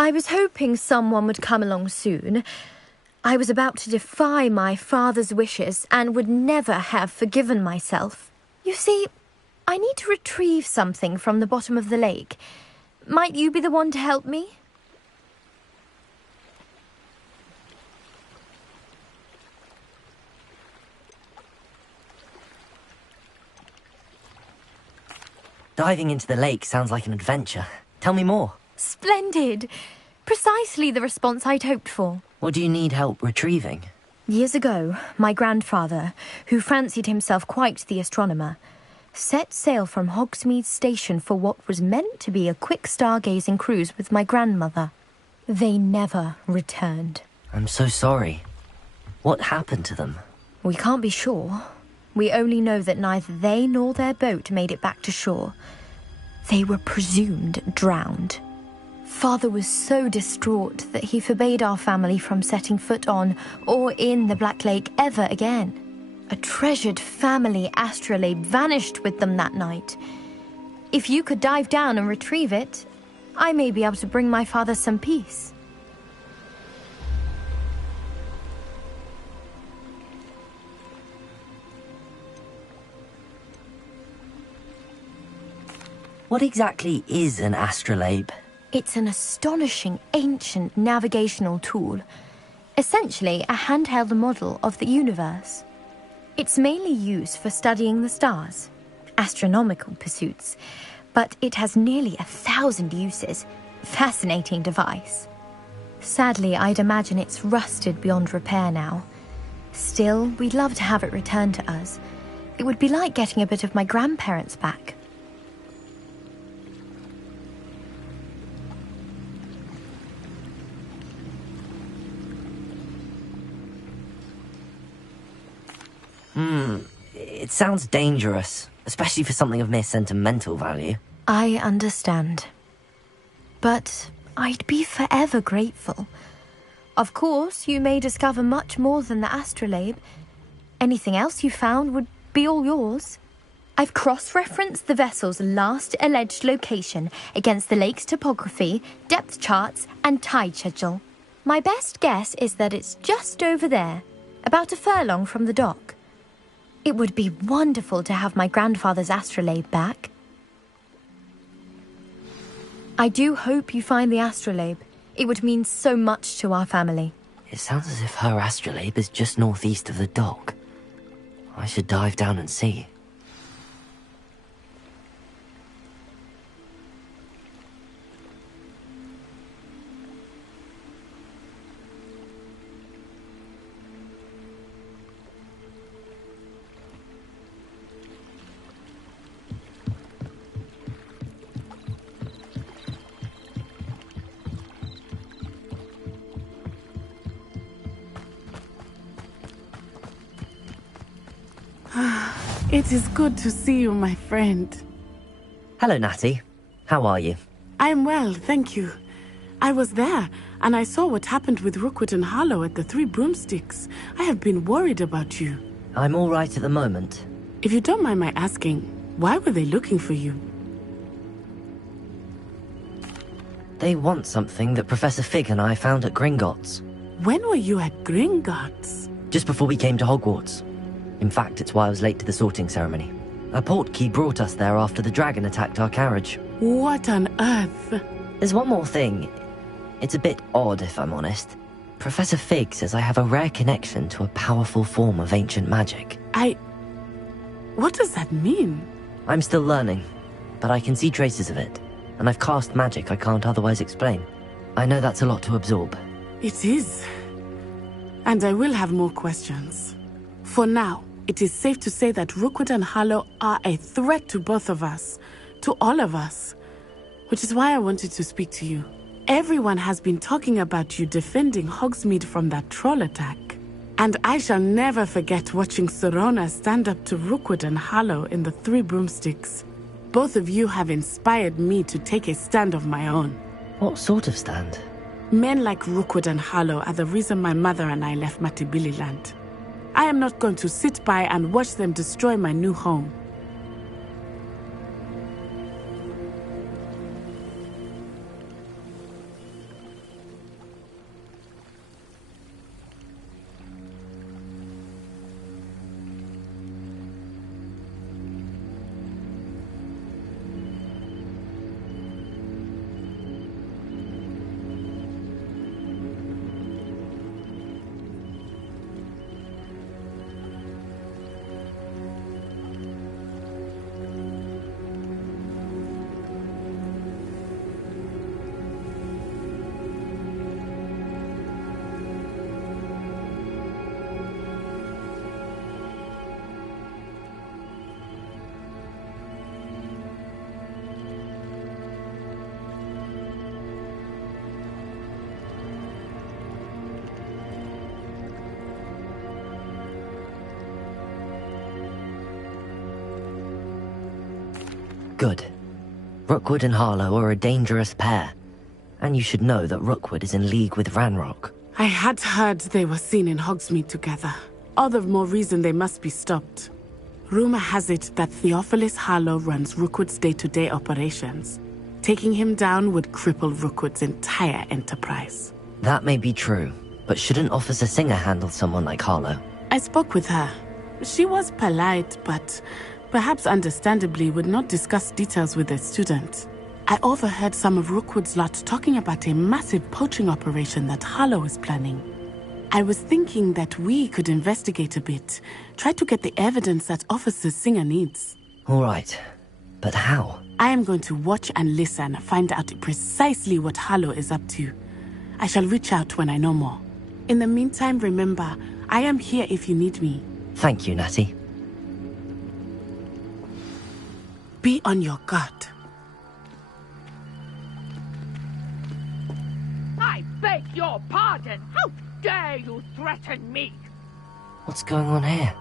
I was hoping someone would come along soon. I was about to defy my father's wishes and would never have forgiven myself. You see, I need to retrieve something from the bottom of the lake. Might you be the one to help me? Diving into the lake sounds like an adventure. Tell me more. Splendid! Precisely the response I'd hoped for. What do you need help retrieving? Years ago, my grandfather, who fancied himself quite the astronomer, set sail from Hogsmeade Station for what was meant to be a quick stargazing cruise with my grandmother. They never returned. I'm so sorry. What happened to them? We can't be sure. We only know that neither they nor their boat made it back to shore. They were presumed drowned. Father was so distraught that he forbade our family from setting foot on or in the Black Lake ever again. A treasured family astrolabe vanished with them that night. If you could dive down and retrieve it, I may be able to bring my father some peace. What exactly is an astrolabe? It's an astonishing ancient navigational tool. Essentially a handheld model of the universe. It's mainly used for studying the stars, astronomical pursuits, but it has nearly 1,000 uses. Fascinating device. Sadly, I'd imagine it's rusted beyond repair now. Still, we'd love to have it returned to us. It would be like getting a bit of my grandparents back. It sounds dangerous, especially for something of mere sentimental value. I understand. But I'd be forever grateful. Of course, you may discover much more than the astrolabe. Anything else you found would be all yours. I've cross-referenced the vessel's last alleged location against the lake's topography, depth charts, and tide schedule. My best guess is that it's just over there, about a furlong from the dock. It would be wonderful to have my grandfather's astrolabe back. I do hope you find the astrolabe. It would mean so much to our family. It sounds as if her astrolabe is just northeast of the dock. I should dive down and see. It is good to see you, my friend. Hello, Natty. How are you? I'm well, thank you. I was there, and I saw what happened with Rookwood and Harlow at the Three Broomsticks. I have been worried about you. I'm all right at the moment. If you don't mind my asking, why were they looking for you? They want something that Professor Fig and I found at Gringotts. When were you at Gringotts? Just before we came to Hogwarts. In fact, it's why I was late to the sorting ceremony. A portkey brought us there after the dragon attacked our carriage. What on earth? There's one more thing. It's a bit odd, if I'm honest. Professor Fig says I have a rare connection to a powerful form of ancient magic. What does that mean? I'm still learning, but I can see traces of it. And I've cast magic I can't otherwise explain. I know that's a lot to absorb. It is. And I will have more questions. For now, it is safe to say that Rookwood and Harlow are a threat to both of us. To all of us. Which is why I wanted to speak to you. Everyone has been talking about you defending Hogsmeade from that troll attack. And I shall never forget watching Serona stand up to Rookwood and Harlow in the Three Broomsticks. Both of you have inspired me to take a stand of my own. What sort of stand? Men like Rookwood and Harlow are the reason my mother and I left Matibililand. I am not going to sit by and watch them destroy my new home. Good. Rookwood and Harlow are a dangerous pair, and you should know that Rookwood is in league with Ranrock. I had heard they were seen in Hogsmeade together. All the more reason they must be stopped. Rumor has it that Theophilus Harlow runs Rookwood's day-to-day operations. Taking him down would cripple Rookwood's entire enterprise. That may be true, but shouldn't Officer Singer handle someone like Harlow? I spoke with her. She was polite, but perhaps understandably would not discuss details with a student. I overheard some of Rookwood's lot talking about a massive poaching operation that Harlow is planning. I was thinking that we could investigate a bit, try to get the evidence that Officer Singer needs. All right, but how? I am going to watch and listen, find out precisely what Harlow is up to. I shall reach out when I know more. In the meantime, remember, I am here if you need me. Thank you, Natty. Be on your guard. I beg your pardon! How dare you threaten me? What's going on here?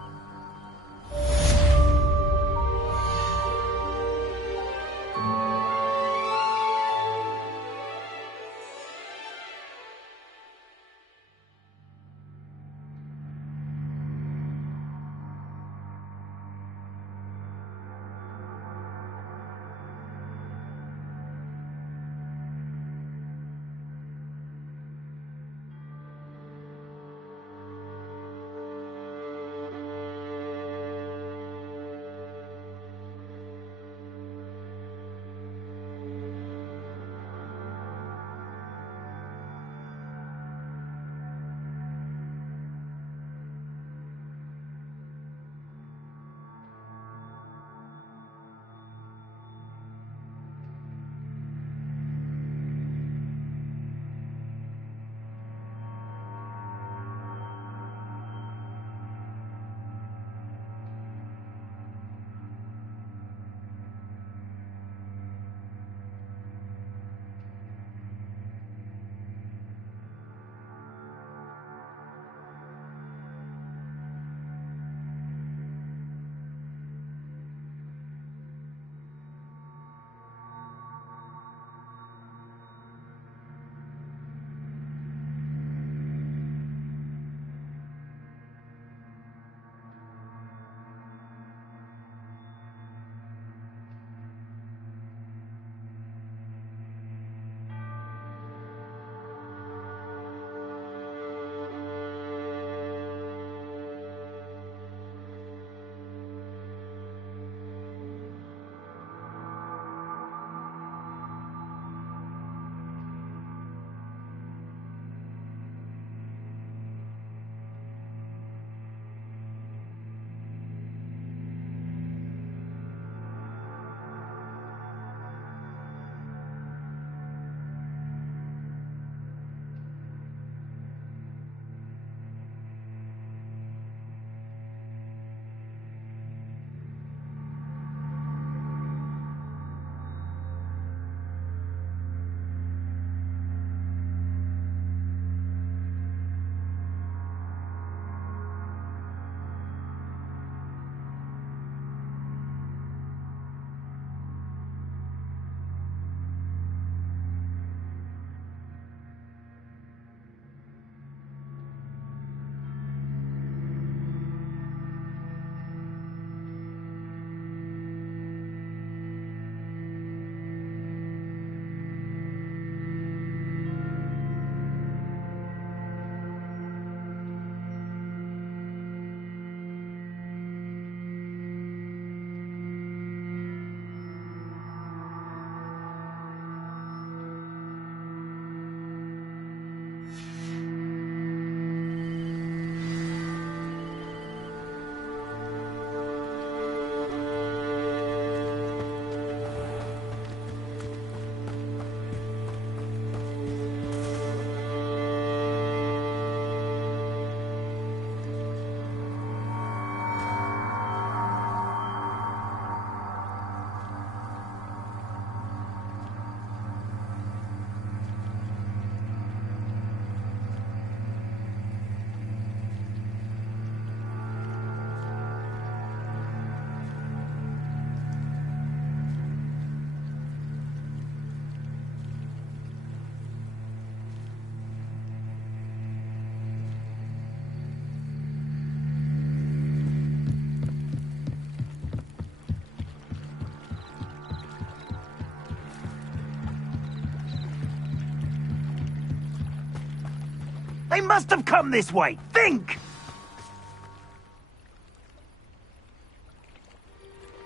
They must have come this way. Think!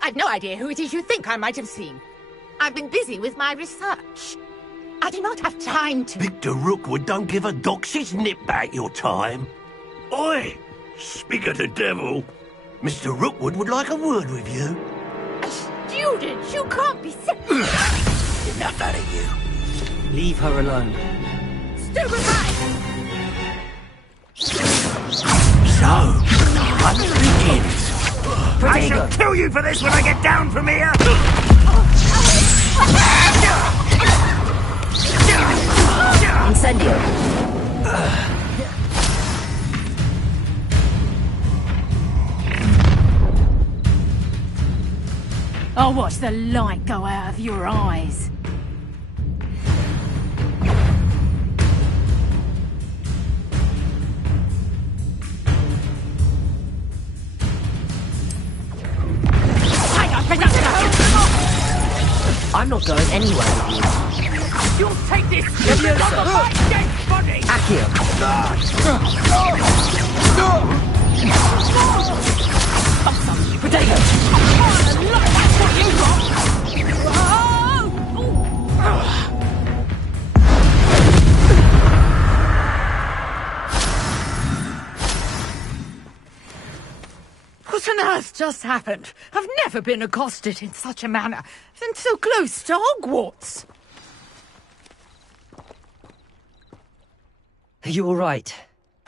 I've no idea who it is you think I might have seen. I've been busy with my research. I do not have time to... Victor Rookwood don't give a doxy's nip back your time. Oi! Speak of the devil. Mr. Rookwood would like a word with you. A student? You can't be serious. Enough out of you. Leave her alone. Stupefy! So, hunt begins. I shall kill you for this when I get down from here! Incendio. I'll watch the light go out of your eyes. I'm not going anywhere with you. You'll take this! You're not the fight dead body! Accio. Potato. That's what you got! What on earth just happened? I've never been accosted in such a manner, and so close to Hogwarts. Are you all right?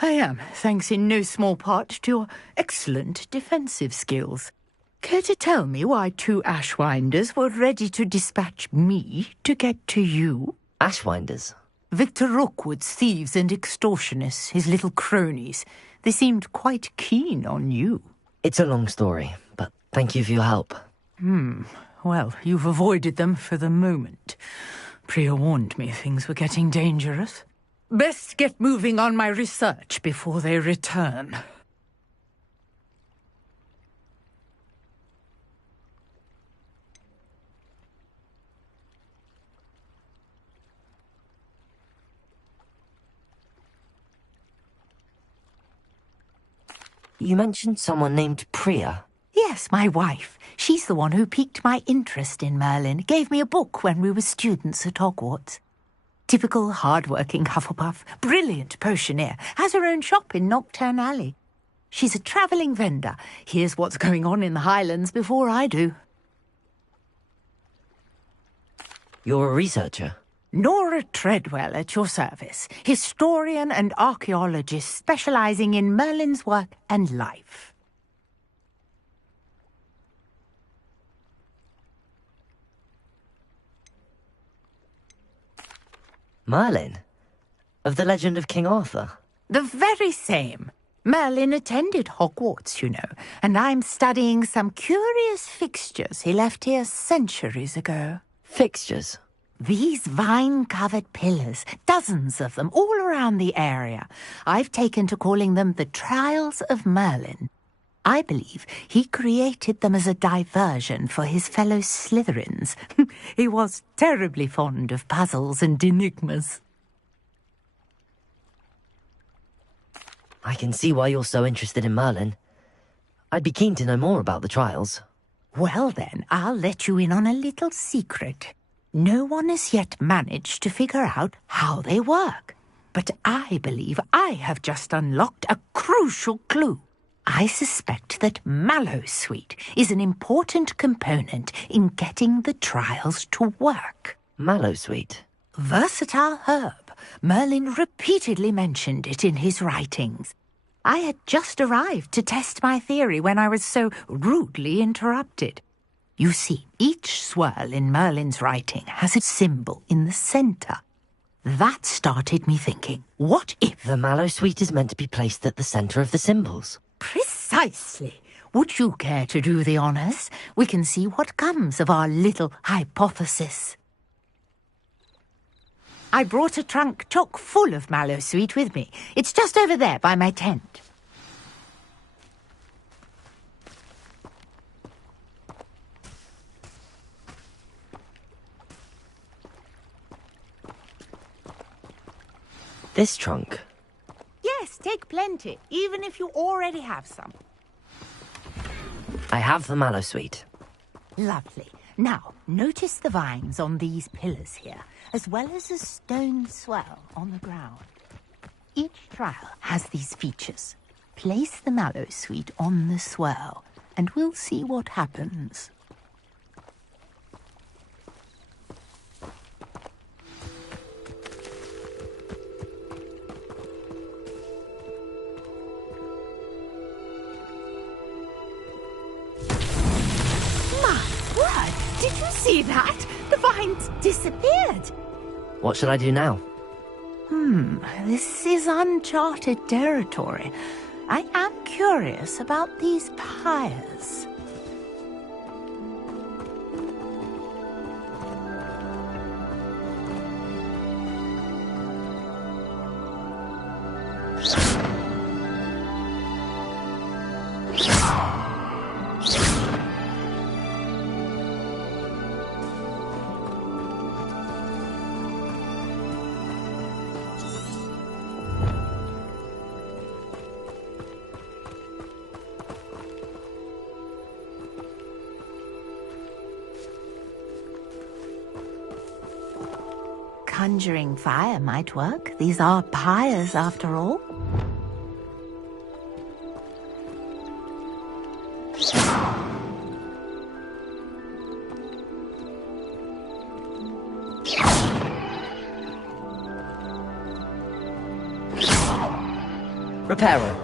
I am, thanks in no small part to your excellent defensive skills. Care to tell me why 2 Ashwinders were ready to dispatch me to get to you? Ashwinders? Victor Rookwood's thieves and extortionists, his little cronies. They seemed quite keen on you. It's a long story, but thank you for your help. Well, you've avoided them for the moment. Priya warned me things were getting dangerous. Best get moving on my research before they return. You mentioned someone named Priya. Yes, my wife. She's the one who piqued my interest in Merlin. Gave me a book when we were students at Hogwarts. Typical hard-working Hufflepuff, brilliant potioneer, has her own shop in Nocturne Alley. She's a travelling vendor. Hears what's going on in the Highlands before I do. You're a researcher? Nora Treadwell at your service, historian and archaeologist specialising in Merlin's work and life. Merlin? Of the legend of King Arthur? The very same. Merlin attended Hogwarts, you know, and I'm studying some curious fixtures he left here centuries ago. Fixtures? These vine-covered pillars, dozens of them, all around the area. I've taken to calling them the Trials of Merlin. I believe he created them as a diversion for his fellow Slytherins. He was terribly fond of puzzles and enigmas. I can see why you're so interested in Merlin. I'd be keen to know more about the trials. Well then, I'll let you in on a little secret. No one has yet managed to figure out how they work. But I believe I have just unlocked a crucial clue. I suspect that Mallowsweet is an important component in getting the trials to work. Mallowsweet? Versatile herb. Merlin repeatedly mentioned it in his writings. I had just arrived to test my theory when I was so rudely interrupted. You see, each swirl in Merlin's writing has a symbol in the centre. That started me thinking, what if... The Mallowsweet is meant to be placed at the centre of the symbols. Precisely. Would you care to do the honours? We can see what comes of our little hypothesis. I brought a trunk chock full of Mallowsweet with me. It's just over there by my tent. This trunk? take plenty, even if you already have some. I have the mallow sweet. Lovely. Now, notice the vines on these pillars here, as well as a stone swell on the ground. Each trial has these features. Place the mallow sweet on the swell, and we'll see what happens. Did you see that? The vines disappeared. What should I do now? This is uncharted territory. I am curious about these pyres. Conjuring fire might work. These are pyres, after all. Repairer.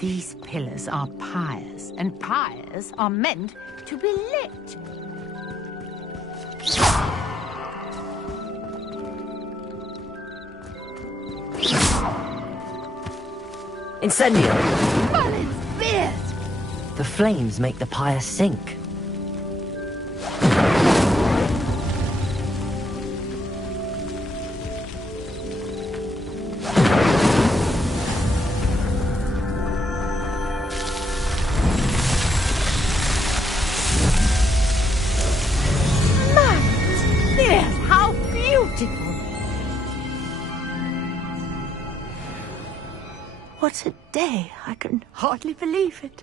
These pillars are pyres, and pyres are meant to be lit. Incendio! Merlin's beard! The flames make the pyre sink. What a day! I can hardly believe it.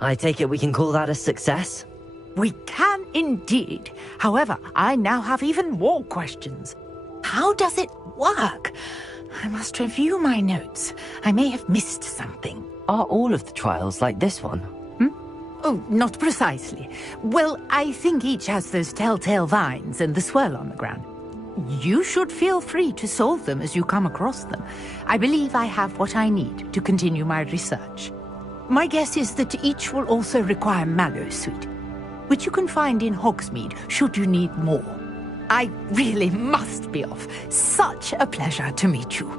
I take it we can call that a success? We can indeed. However, I now have even more questions. How does it work? I must review my notes. I may have missed something. Are all of the trials like this one? Oh, not precisely. Well, I think each has those telltale vines and the swirl on the ground. You should feel free to solve them as you come across them. I believe I have what I need to continue my research. My guess is that each will also require mallow sweet, which you can find in Hogsmeade should you need more. I really must be off. Such a pleasure to meet you.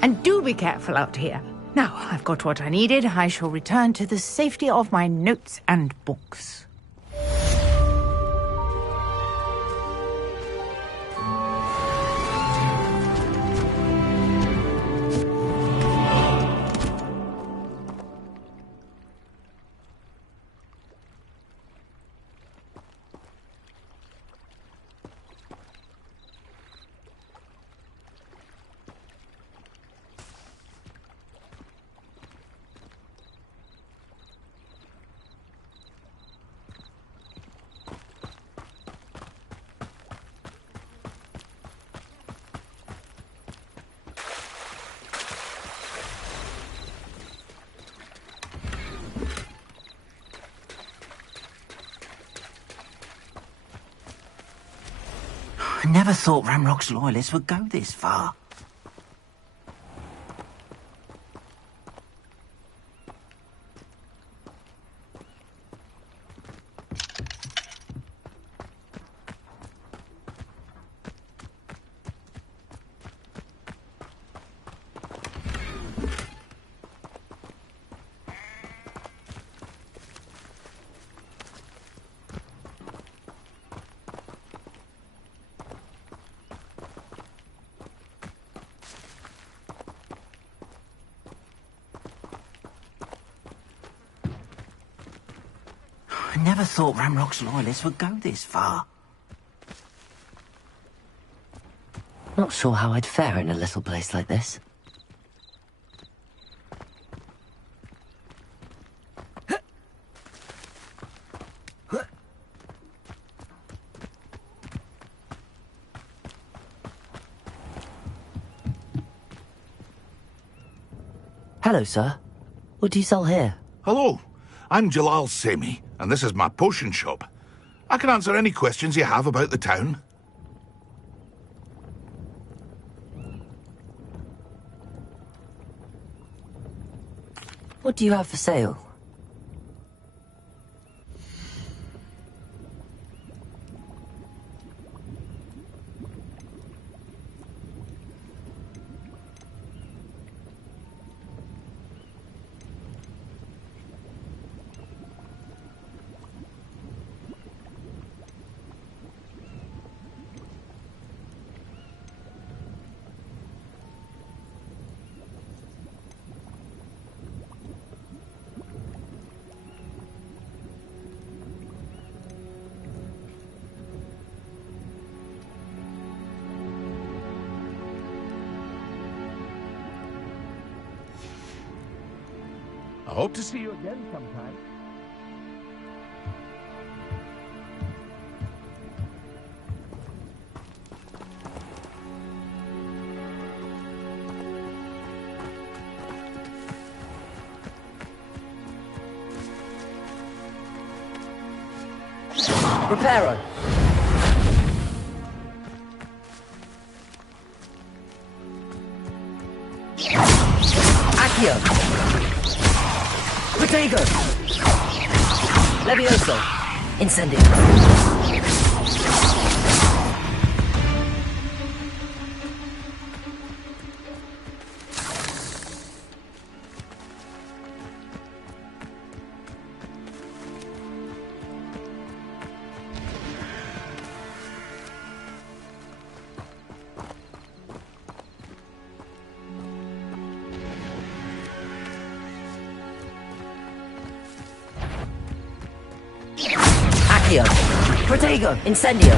And do be careful out here. Now, I've got what I needed. I shall return to the safety of my notes and books. I never thought Ramrock's loyalists would go this far. never thought Ramrock's loyalists would go this far. Not sure how I'd fare in a little place like this. Hello, sir. What do you sell here? Hello, I'm Jalal Semi, and this is my potion shop. I can answer any questions you have about the town. What do you have for sale? I hope to see you again sometime. Reparo! Accio! Protego! Levioso! Incendio! Protego! Incendio!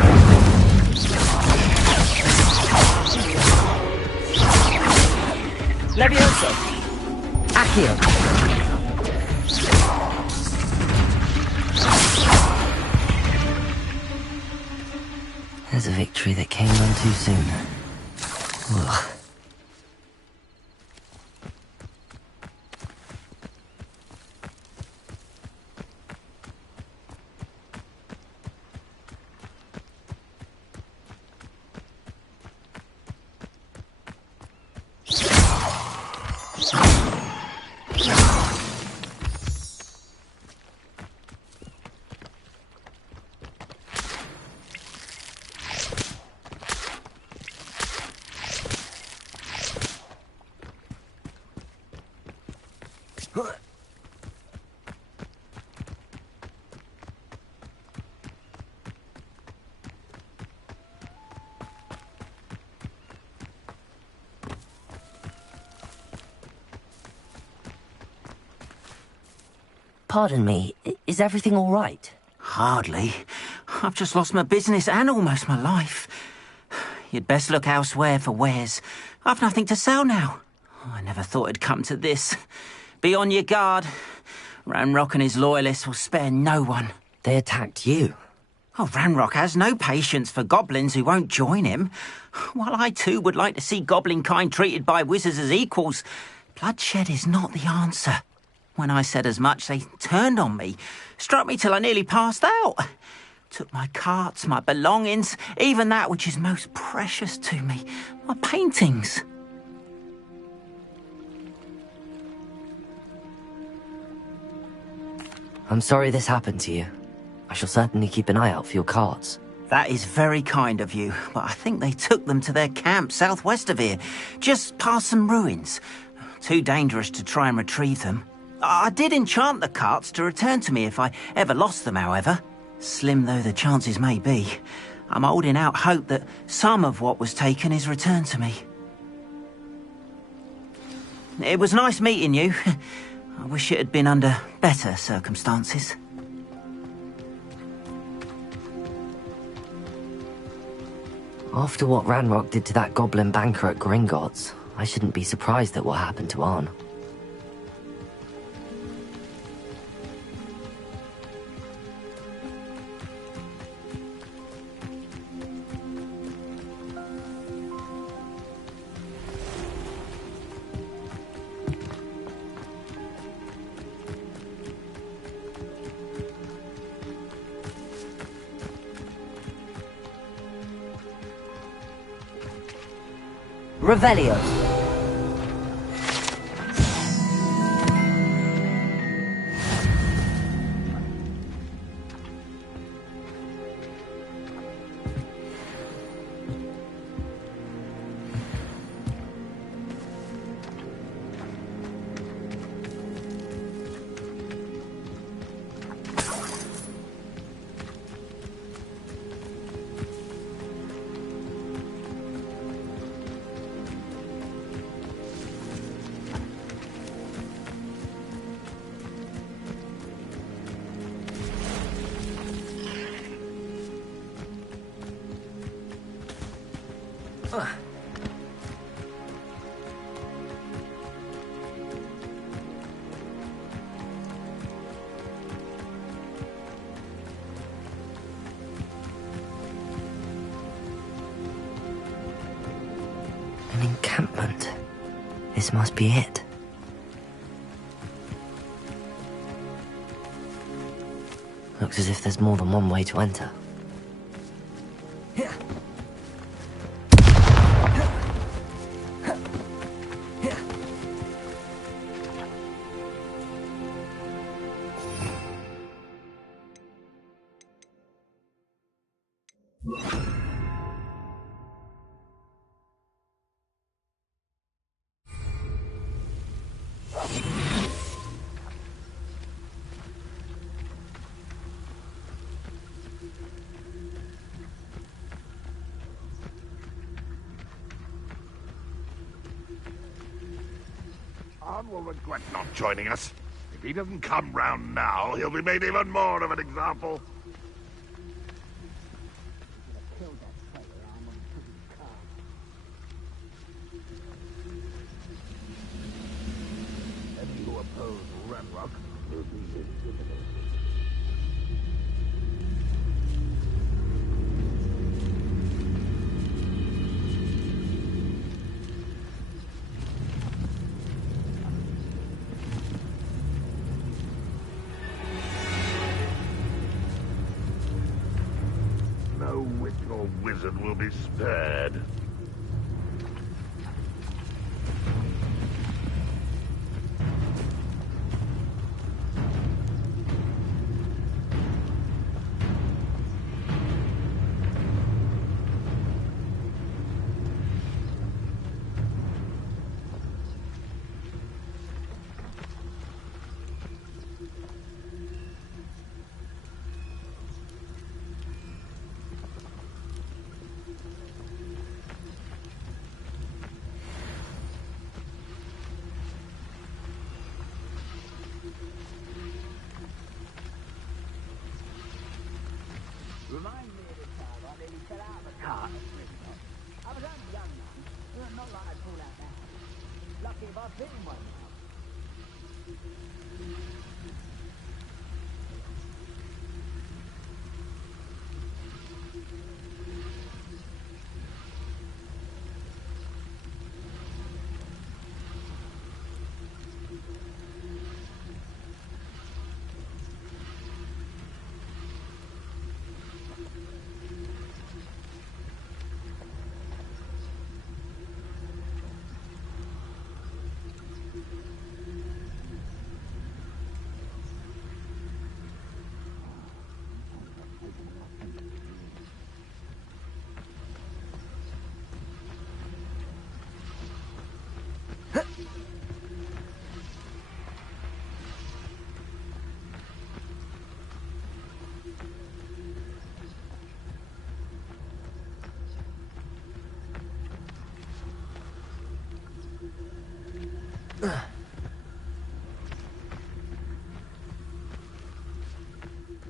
Levioso! Accio! There's a victory that came none too soon. Ugh. Pardon me, is everything all right? Hardly. I've just lost my business and almost my life. You'd best look elsewhere for wares. I've nothing to sell now. I never thought it'd come to this. Be on your guard. Ranrock and his loyalists will spare no one. They attacked you. Oh, Ranrock has no patience for goblins who won't join him. While I too would like to see goblin kind treated by wizards as equals, bloodshed is not the answer. When I said as much, they turned on me, struck me till I nearly passed out. Took my carts, my belongings, even that which is most precious to me, my paintings. I'm sorry this happened to you. I shall certainly keep an eye out for your carts. That is very kind of you, but I think they took them to their camp southwest of here, just past some ruins. Too dangerous to try and retrieve them. I did enchant the carts to return to me if I ever lost them, however. Slim though the chances may be, I'm holding out hope that some of what was taken is returned to me. It was nice meeting you. I wish it had been under better circumstances. After what Ranrock did to that goblin banker at Gringotts, I shouldn't be surprised at what happened to Arn. Revelio. An encampment. This must be it. Looks as if there's more than one way to enter. Arn will regret not joining us. If he doesn't come round now, he'll be made even more of an example. Any who oppose Ranrock will be eliminated. No witch or wizard will be spared. Remind me of the time I nearly fell out of the cart at Christmas. I was only young then, not like I'd fall out now. Lucky if I've been in one now.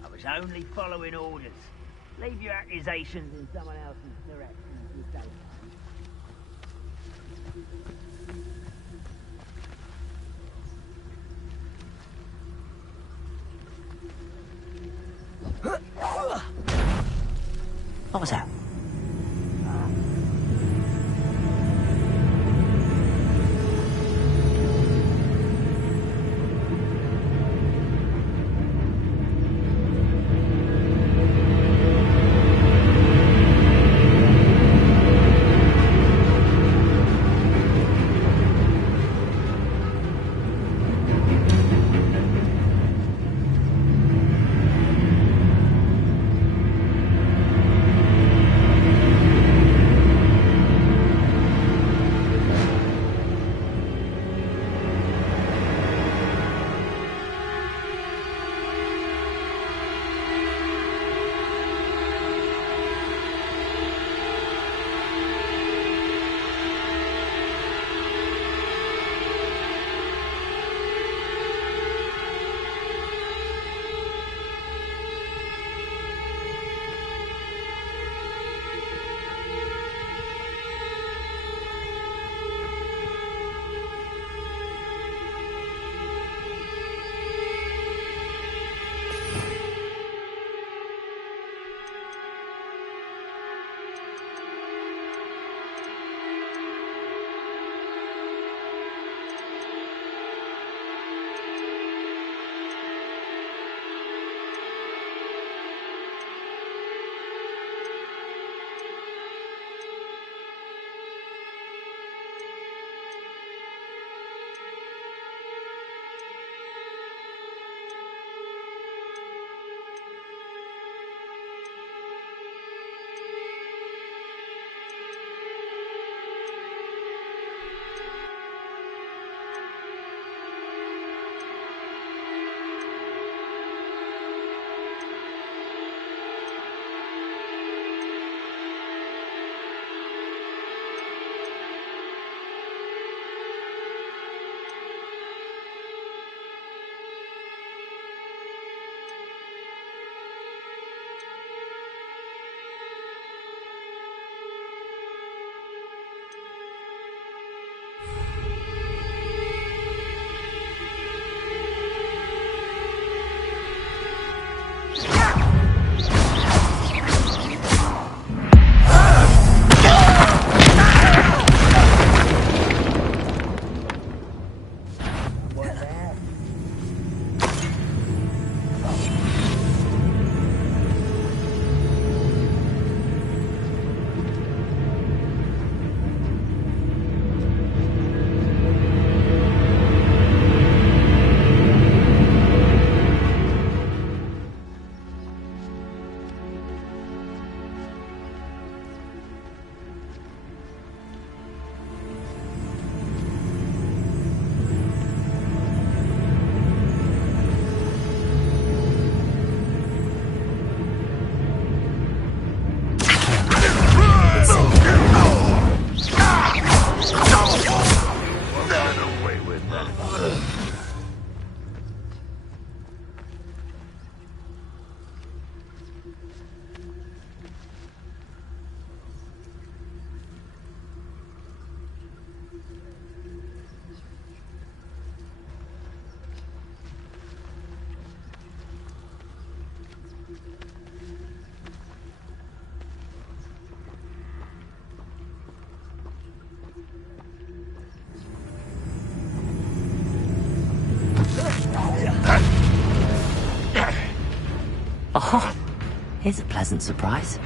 I was only following orders. Leave your accusations in someone else's direction. in daytime. What was that? Oh, here's a pleasant surprise.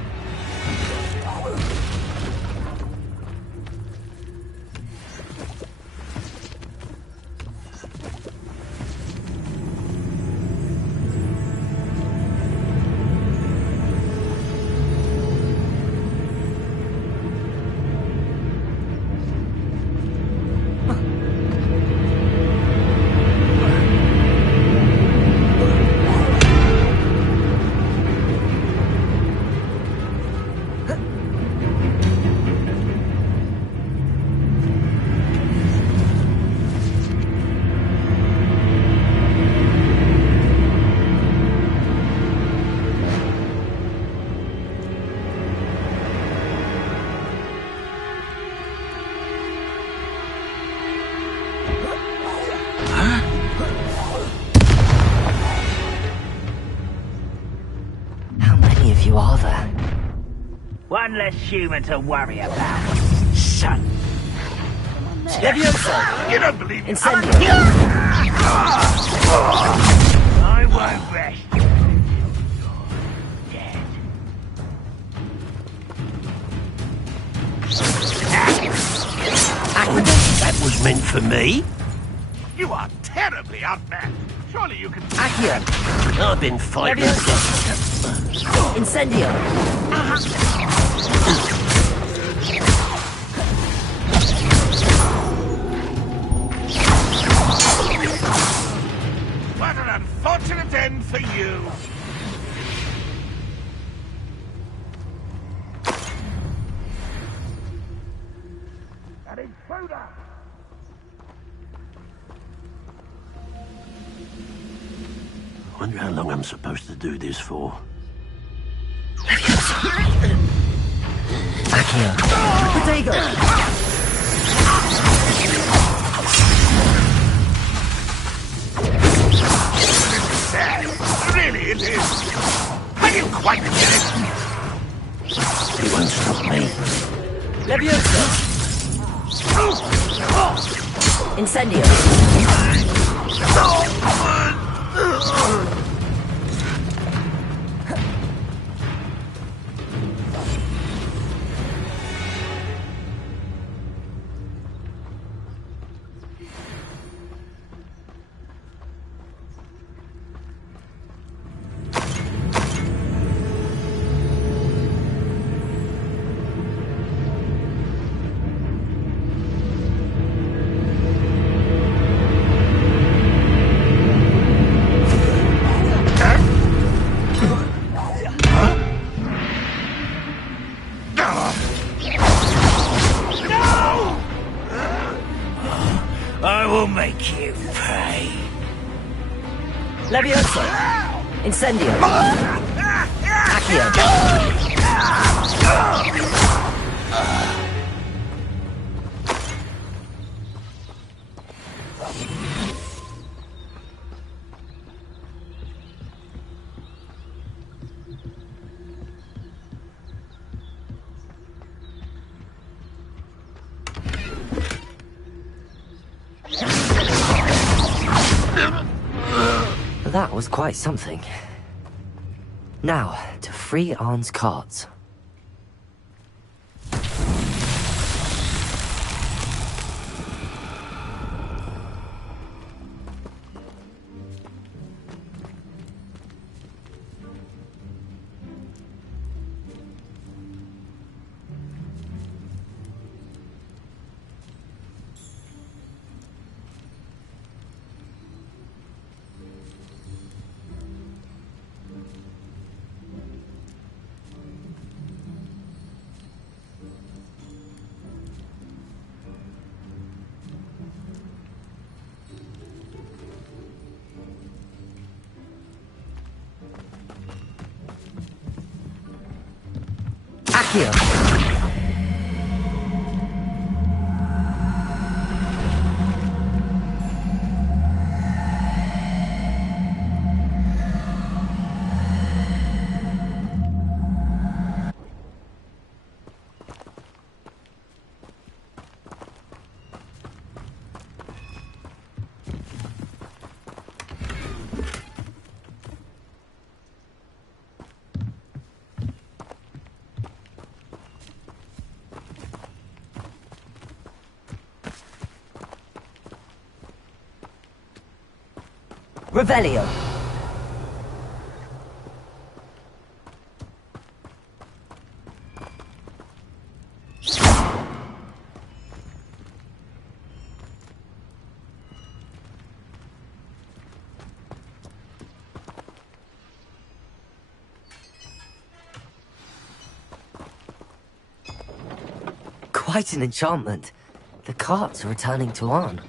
One less human to worry about. Son. You don't believe me? I won't rest until you're dead. That was meant for me. You are terribly outmatched. Surely you can... I've been fighting... Incendio. What an unfortunate end for you. An intruder! I wonder how long I'm supposed to do this for. Accio. Potato! Sad. Really, it is. I didn't quite get it. It won't stop me. Leviosa. Incendio. I will make you pay. Leviosa. Incendio. Accio. That was quite something. Now, to free Arn's cards. Accio. Revelio. Quite an enchantment. The carts are returning to Arn.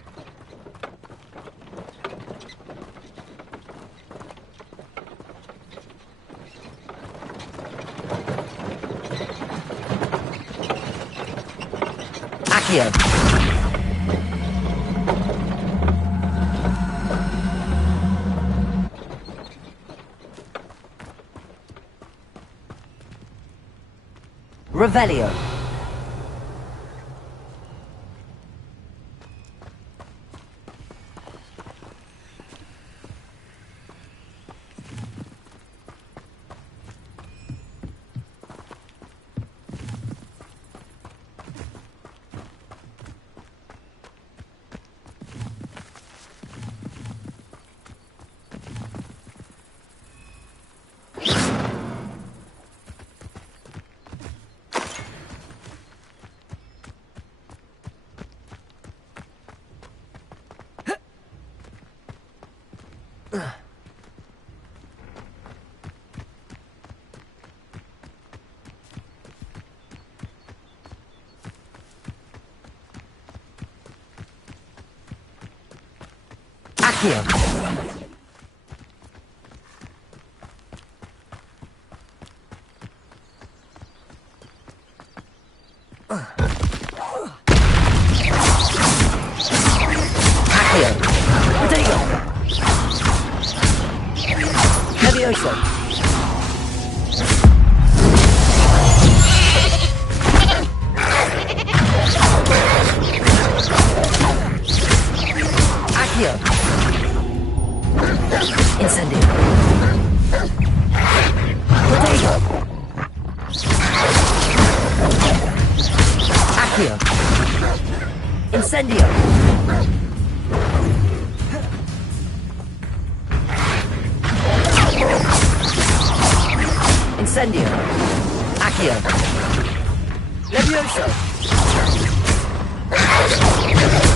Accio. Revelio. Accio. Accio. Protego. Levioso. Accio. Incendio. Protego. Accio. Incendio. Incendio. Accio. Levioso.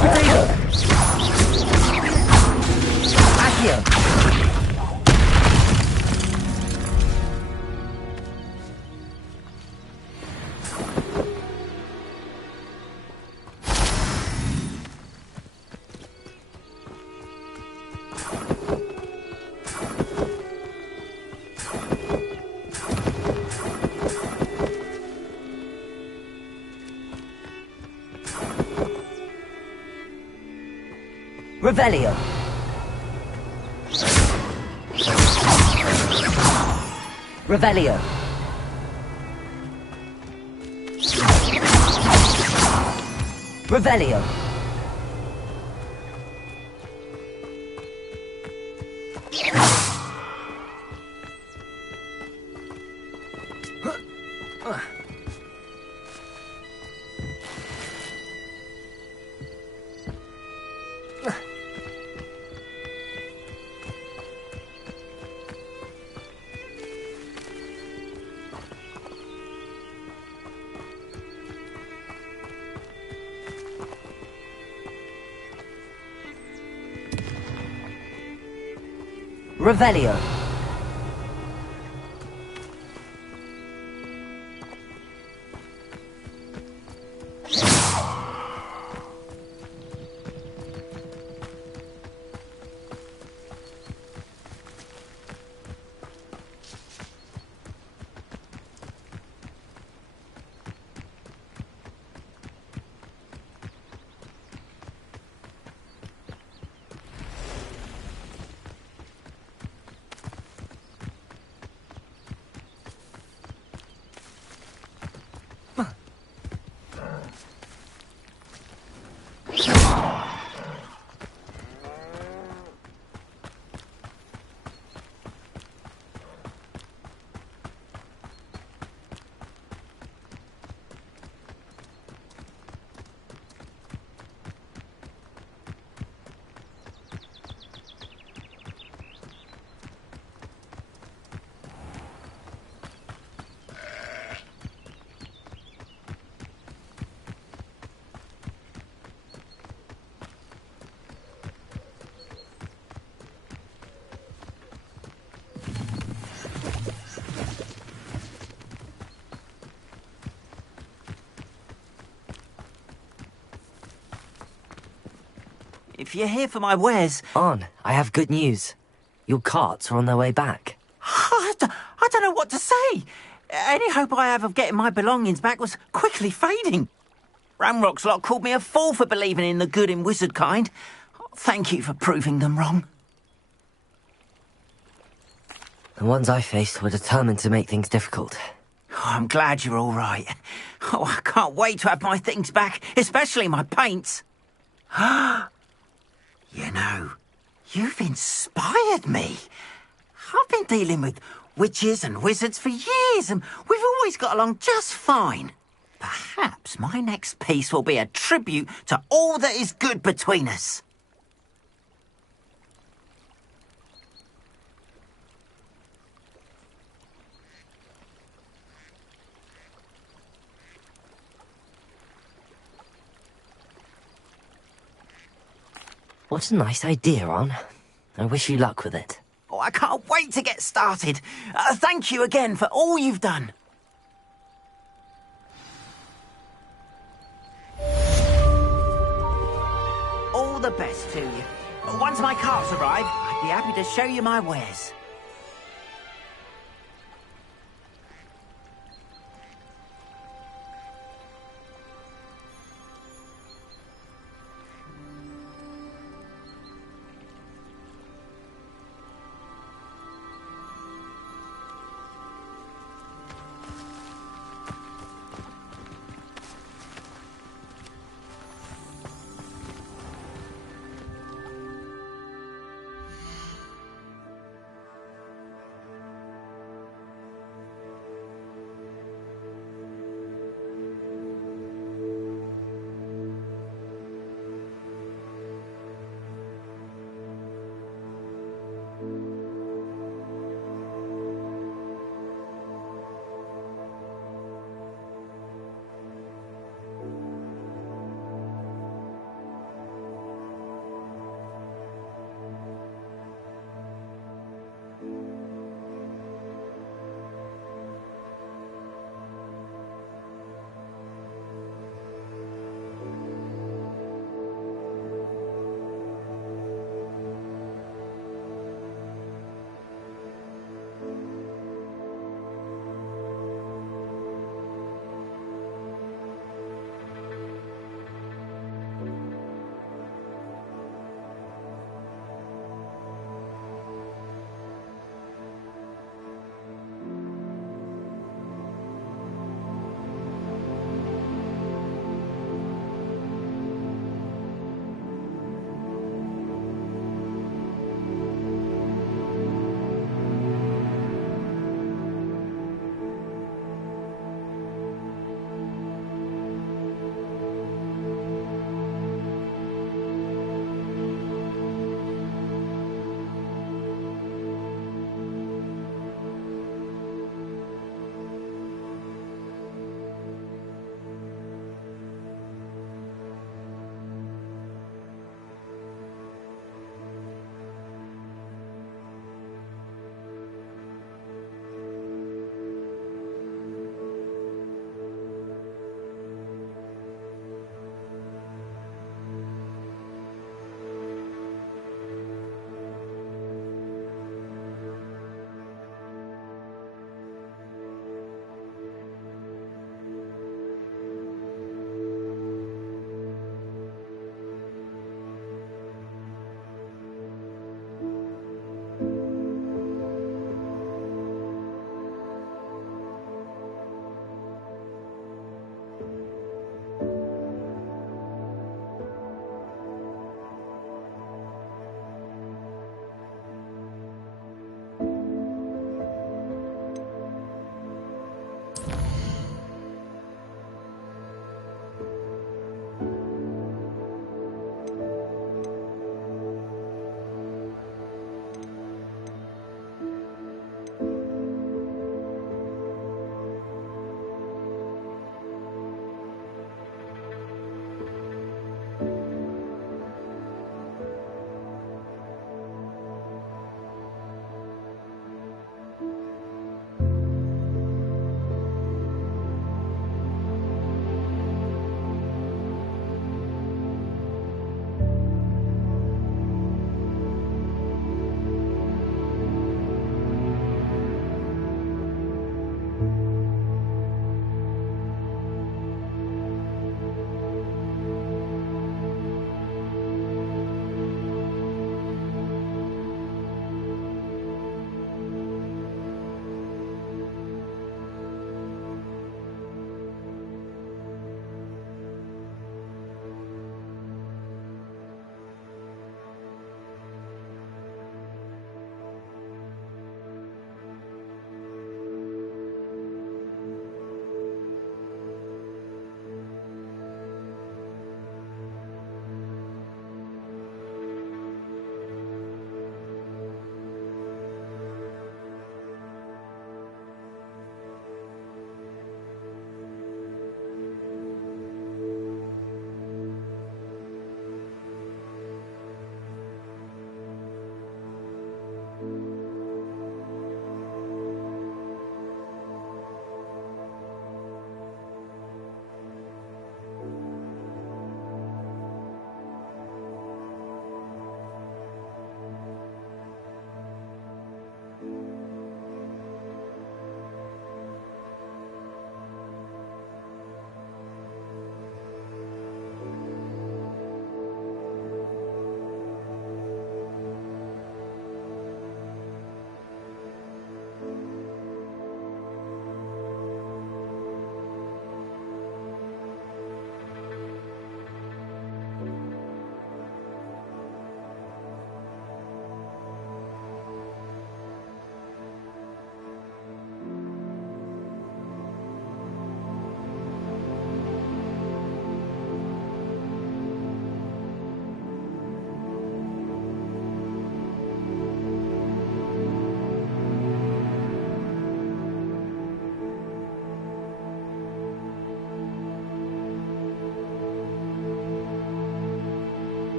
Protego. Accio. Revelio. Revelio. Revelio. Revelio. If you're here for my wares... On, I have good news. Your carts are on their way back. I don't know what to say. Any hope I have of getting my belongings back was quickly fading. Ramrock's lot called me a fool for believing in the good in wizard kind. Thank you for proving them wrong. The ones I faced were determined to make things difficult. I'm glad you're all right. Oh, I can't wait to have my things back, especially my paints. You know, you've inspired me. I've been dealing with witches and wizards for years, and we've always got along just fine. Perhaps my next piece will be a tribute to all that is good between us. What a nice idea, Ron. I wish you luck with it. Oh, I can't wait to get started. Thank you again for all you've done. All the best to you. Once my carts arrive, I'd be happy to show you my wares.